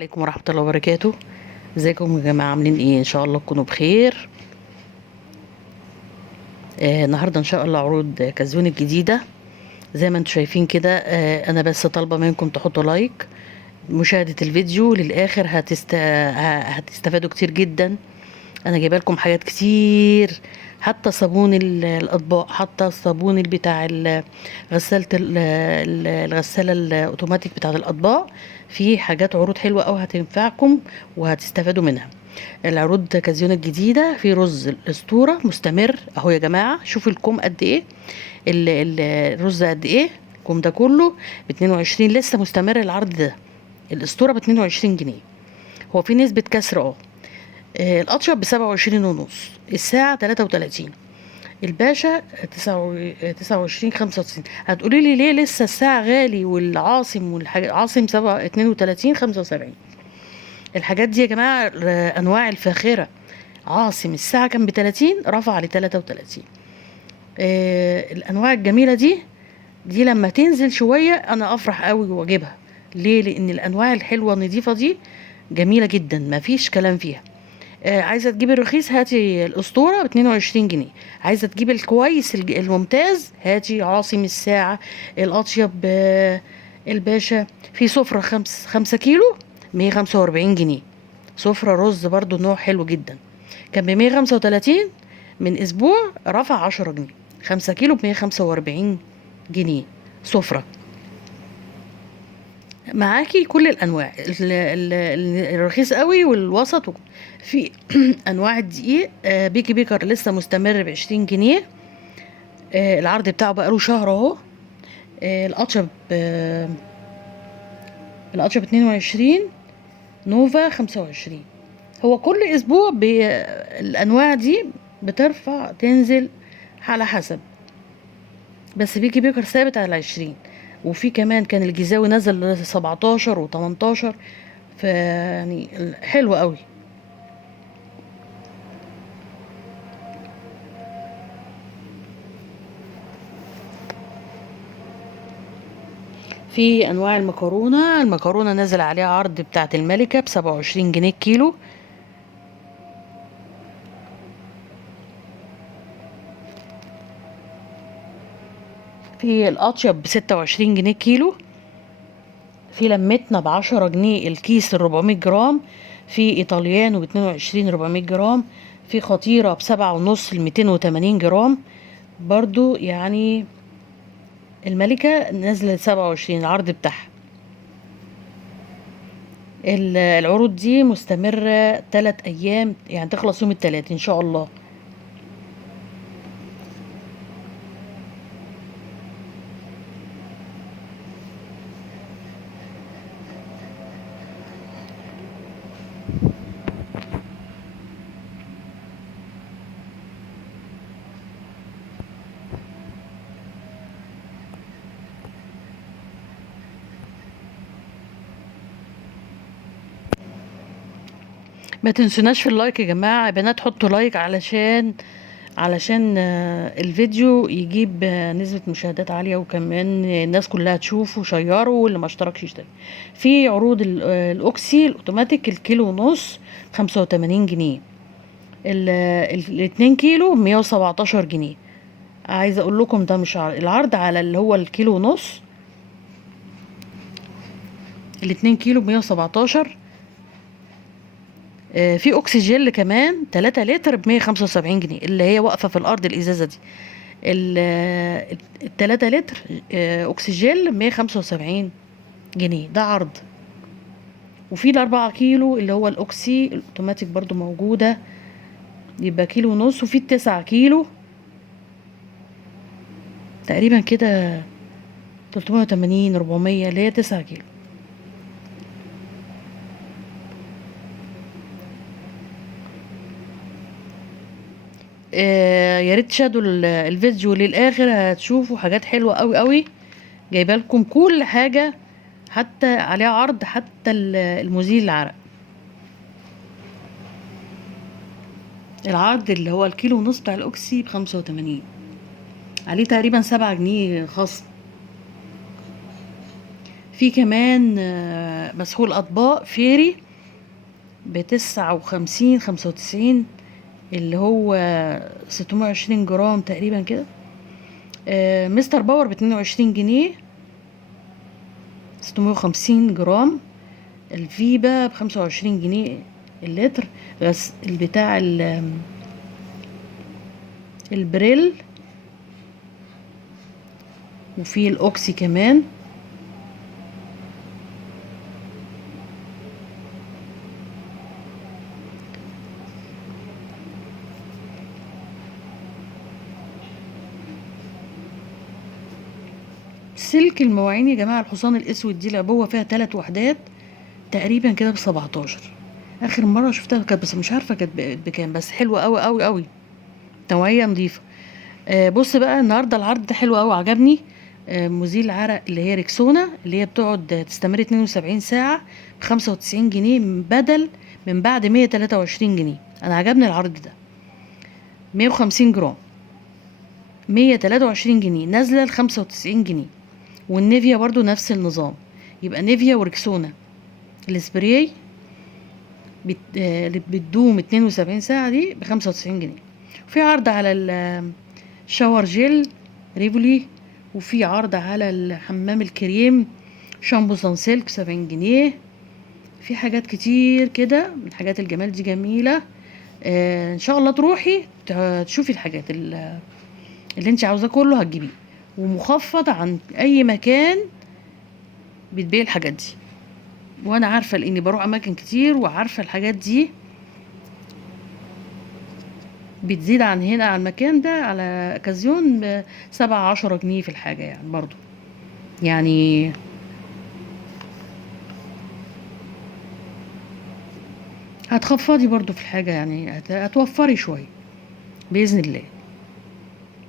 عليكم ورحمة الله وبركاته. ازيكم يا جماعة؟ عاملين ايه؟ ان شاء الله تكونوا بخير. النهاردة ان شاء الله عروض كازون الجديدة زي ما انتم شايفين كده. انا بس طالبة منكم تحطوا لايك، مشاهدة الفيديو للآخر هتستفادوا كتير جدا. انا جايبه لكم حاجات كتير، حتى صابون الاطباق، حتى الصابون بتاع الغساله الاوتوماتيك بتاعه الاطباق. في حاجات عروض حلوه قوي هتنفعكم وهتستفادوا منها. العروض كازيون الجديده في رز الاسطوره مستمر اهو يا جماعه. شوفوا الكوم قد ايه، الرز قد ايه. الكوم ده كله ب 22، لسه مستمر العرض ده. الاسطوره ب 22 جنيه. هو في نسبه كسر الأطشب ب27.5، الساعة 33، الباشا 29.95. هتقولي لي ليه لسه الساعة غالي والعاصم عاصم 32.75؟ الحاجات دي يا جماعة أنواع الفاخرة. عاصم الساعة كان ب30، رفع ل33. الأنواع الجميلة دي لما تنزل شوية أنا أفرح قوي وأجيبها. ليه؟ لأن الأنواع الحلوة النظيفة دي جميلة جدا، مفيش كلام فيها. عايزه تجيبي الرخيص هاتي الاسطوره ب 22 جنيه. عايزه تجيبي الكويس الممتاز هاتي عاصم الساعه. الاطيب الباشا. في سفره 5 كيلو 145 جنيه. سفره رز برضو نوع حلو جدا، كان ب 135، من اسبوع رفع 10 جنيه. 5 كيلو ب 145 جنيه سفره. معاكي كل الانواع، الرخيص قوي والوسط في انواع الدقيق. بيكي بيكر لسه مستمر ب20 جنيه. العرض بتاعه بقاله شهر اهو. القطشة القطشة ب22، نوفا 25. هو كل اسبوع الانواع دي بترفع تنزل على حسب، بس بيكي بيكر ثابت على 20. وفي كمان كان الجيزاوي نزل 17 و18، فيعني حلو قوي. في انواع المكرونه نزل عليها عرض بتاعه الملكه ب27 جنيه الكيلو. في الاطيب ب26 جنيه كيلو. في لمتنا ب10 جنيه الكيس ال400 جرام. في ايطاليانو ب22 400 جرام. في خطيره ب7.5 ال280 جرام. برضو يعني الملكه نزلت 27 العرض بتاعها. العروض دي مستمرة 3 أيام، يعني تخلص يوم التلات إن شاء الله. ما تنسوناش في اللايك يا جماعة يا بنات، حطوا لايك علشان الفيديو يجيب نسبة مشاهدات عالية، وكمان الناس كلها تشوف وشيروا، واللي ما اشتركش يشترك. في عروض الأوكسي الأوتوماتيك الكيلو ونص 85 جنيه. ال2 كيلو 117 جنيه. عايزة أقول لكم ده مش العرض على اللي هو الكيلو ونص. ال2 كيلو 117. في أكسجين كمان 3 لتر ب175 جنيه، اللي هي واقفة في الأرض الإزازة دي. ال3 لتر أكسجين 175 جنيه، ده عرض. وفي ال4 كيلو اللي هو الأوكسي الأوتوماتيك برضو موجودة، يبقى كيلو ونص. وفي ال9 كيلو تقريبا كده 380 400، اللي هي 9 كيلو. يا ريت تشاهدوا الفيديو للآخر، هتشوفوا حاجات حلوة قوي قوي. جايبه لكم كل حاجة، حتى عليها عرض، حتى المزيل العرق. العرض اللي هو الكيلو ونص بتاع الأوكسي ب85، عليه تقريبا 7 جنيه خصم. في كمان مسحول اطباق فيري ب59 95، اللي هو 620 جرام تقريبا كده. مستر باور ب22 جنيه 650 جرام. الفيبا ب25 جنيه اللتر. بس البتاع البريل، وفي الاوكسي كمان. سلك المواعين يا جماعه الحصان الاسود دي العبوه فيها 3 وحدات تقريبا كده ب17. اخر مره شفتها كانت، بس مش عارفه كانت بكام، بس حلوه قوي قوي قوي، نوعيه نظيفه. بص بقى النهارده العرض ده حلو قوي عجبني. مزيل عرق اللي هي ريكسونا، اللي هي بتقعد تستمر 72 ساعه ب95 جنيه بدل من بعد 123 جنيه. انا عجبني العرض ده. 150 جرام 123 جنيه نازله ل95 جنيه. والنيفيا برضو نفس النظام، يبقى نيفيا وريكسونا السبراي اللي بتدوم 72 ساعة دي ب95 جنيه. وفي عرض على الشاور جيل ريفولي، وفي عرض على الحمام الكريم شامبو سانسيلك ب70 جنيه. في حاجات كتير كده من حاجات الجمال دي جميلة. ان شاء الله تروحي تشوفي الحاجات اللي انت عاوزاه كله هتجيبيه، ومخفض عن اي مكان بتبيع الحاجات دي. وانا عارفه لاني بروح اماكن كتير وعارفه الحاجات دي بتزيد عن هنا على المكان ده على اكازيون ب7 10 جنيه في الحاجه، يعني برضو يعني هتخفضي برضو في الحاجه، يعني هتوفري شويه باذن الله.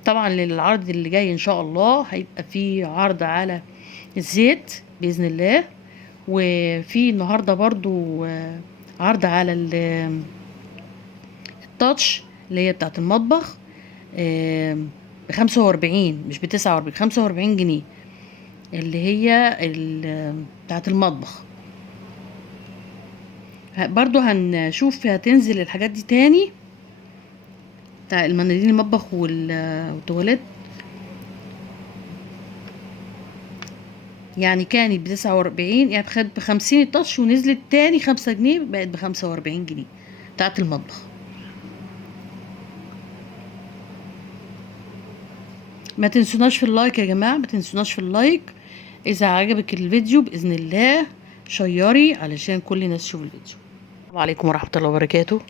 طبعا للعرض اللي جاي ان شاء الله هيبقى في عرض على الزيت باذن الله. وفي النهارده برضو عرض على التاتش اللي هي بتاعت المطبخ ب45 مش ب49، 45 جنيه، اللي هي بتاعت المطبخ. برضو هنشوف هتنزل الحاجات دي تاني، بتاع المناديل المطبخ والتواليت. يعني كانت ب49، يعني ب50 التاتش، ونزلت تاني 5 جنيه بقت ب45 جنيه بتاعت المطبخ. ما تنسوناش في اللايك يا جماعة، ما تنسوناش في اللايك. اذا عجبك الفيديو باذن الله شيري علشان كل الناس تشوف الفيديو. السلام عليكم ورحمة الله وبركاته.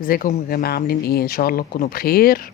ازيكم يا جماعة، عاملين ايه؟ ان شاء الله تكونوا بخير.